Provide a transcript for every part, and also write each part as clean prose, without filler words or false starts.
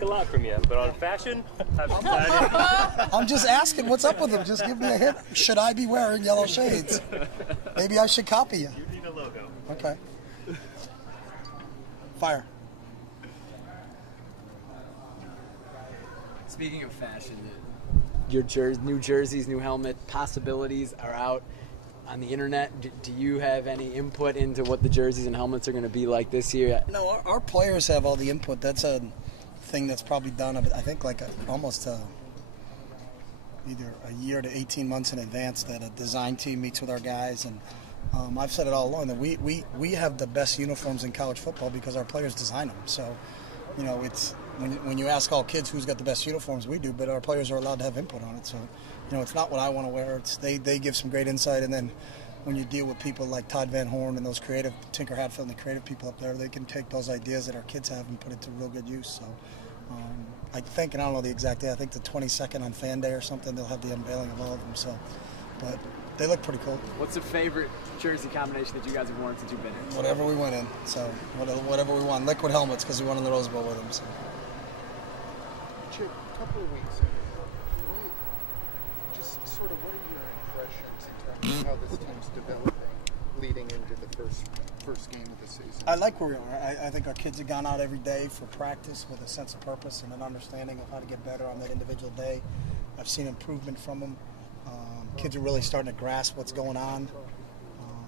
A lot from you, but on fashion, I've decided. I'm just asking what's up with them. Just give me a hint. Should I be wearing yellow shades? Maybe I should copy you. You need a logo. Okay. Fire. Speaking of fashion, your new jerseys, new helmet possibilities are out on the internet. Do you have any input into what the jerseys and helmets are going to be like this year? No, our players have all the input. That's a thing that's probably done, I think, like almost either a year to 18 months in advance, that a design team meets with our guys. And I've said it all along that we have the best uniforms in college football because our players design them. So, you know, it's when you ask all kids who's got the best uniforms, we do, but our players are allowed to have input on it. So, you know, it's not what I want to wear. It's they give some great insight, and then when you deal with people like Todd Van Horn and those creative, Tinker Hatfield and the creative people up there, they can take those ideas that our kids have and put it to real good use. So I think, and I don't know the exact day, I think the 22nd on Fan Day or something, they'll have the unveiling of all of them. So, but they look pretty cool. What's a favorite jersey combination that you guys have worn since you've been here? Whatever we went in. So whatever we won. Liquid helmets because we won in the Rose Bowl with them. So. Chip, a couple of weeks ago, just sort of what are your impressions in terms of how this team's developing leading into the first game of the season? I like where we are. I think our kids have gone out every day for practice with a sense of purpose and an understanding of how to get better on that individual day. I've seen improvement from them. Kids are really starting to grasp what's going on.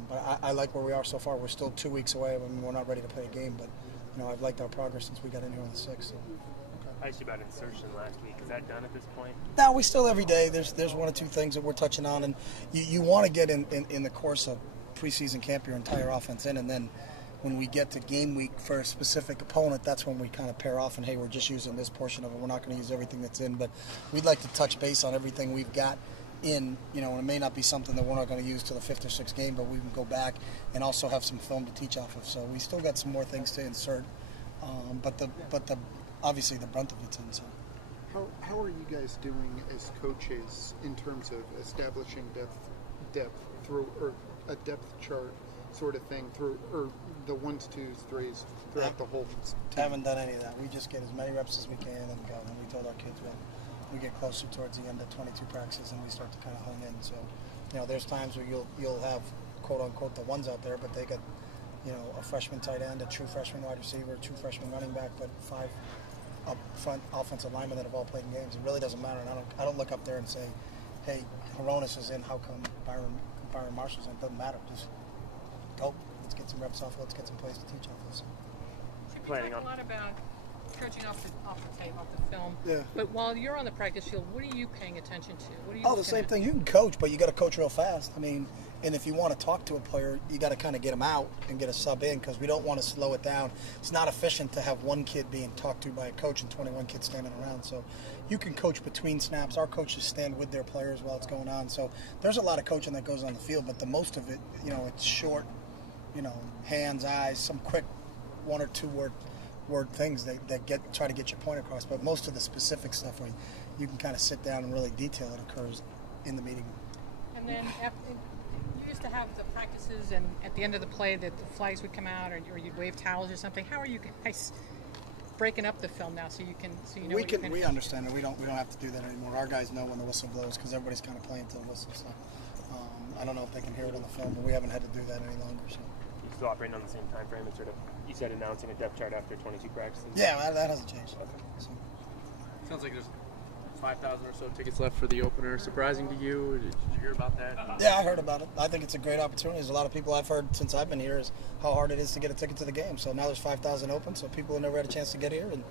But I like where we are so far. We're still 2 weeks away. I mean, we're not ready to play a game, but you know, I've liked our progress since we got in here on the 6th. So. I asked you about insertion last week. Is that done at this point? No, we still every day. There's one or two things that we're touching on, and you want to get in the course of preseason camp your entire offense in, and then when we get to game week for a specific opponent, that's when we kind of pair off and, hey, we're just using this portion of it. We're not going to use everything that's in, but we'd like to touch base on everything we've got in, you know, and it may not be something that we're not going to use till the 5th or 6th game, but we can go back and also have some film to teach off of. So we still got some more things to insert, but the obviously the brunt of it's in. So. How are you guys doing as coaches in terms of establishing depth through, or a depth chart sort of thing through, or the 1s, 2s, 3s throughout the whole team? Haven't done any of that. We just get as many reps as we can and go. And we told our kids when we get closer towards the end of 22 practices and we start to kind of hone in. So, you know, there's times where you'll have quote unquote the ones out there, but they got, you know, a freshman tight end, a true freshman wide receiver, 2 freshman running back, but 5 up front offensive linemen that have all played in games. It really doesn't matter. And I don't look up there and say, hey, Horonis is in. How come Byron Marshall's in? It doesn't matter. Just go. Let's get some reps off. Let's get some plays to teach off this. We talk a lot about coaching off the tape, off the film. Yeah. But while you're on the practice field, what are you paying attention to? What are you the same thing. You can coach, but you got to coach real fast. I mean, and if you want to talk to a player, you got to kind of get them out and get a sub in because we don't want to slow it down. It's not efficient to have one kid being talked to by a coach and 21 kids standing around. So you can coach between snaps. Our coaches stand with their players while it's going on. So there's a lot of coaching that goes on the field, but the most of it, you know, it's short, you know, hands, eyes, some quick 1 or 2 word things that try to get your point across. But most of the specific stuff where you can kind of sit down and really detail it occurs in the meeting. And then you used to have the practices, and at the end of the play that the flags would come out, or you'd wave towels or something. How are you guys breaking up the film now so you know? We understand it. We don't have to do that anymore. Our guys know when the whistle blows because everybody's kind of playing to the whistle. So I don't know if they can hear it on the film, but we haven't had to do that any longer. So. You're still operating on the same time frame and sort of, you said announcing a depth chart after 22 practices? Yeah, that hasn't changed. Okay. So. Sounds like there's 5,000 or so tickets left for the opener. Surprising to you? Did you hear about that? Yeah, I heard about it. I think it's a great opportunity. There's a lot of people I've heard since I've been here is how hard it is to get a ticket to the game. So now there's 5,000 open, so people who never had a chance to get here and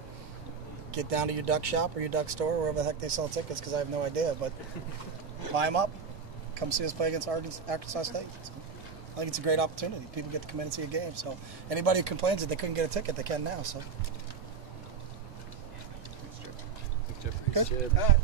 get down to your duck shop or your duck store, or wherever the heck they sell tickets, because I have no idea. But buy them up. Come see us play against Arkansas State. So I think it's a great opportunity. People get to come in and see a game. So anybody who complains that they couldn't get a ticket, they can now. So. Thanks, Jeff. Good. All right.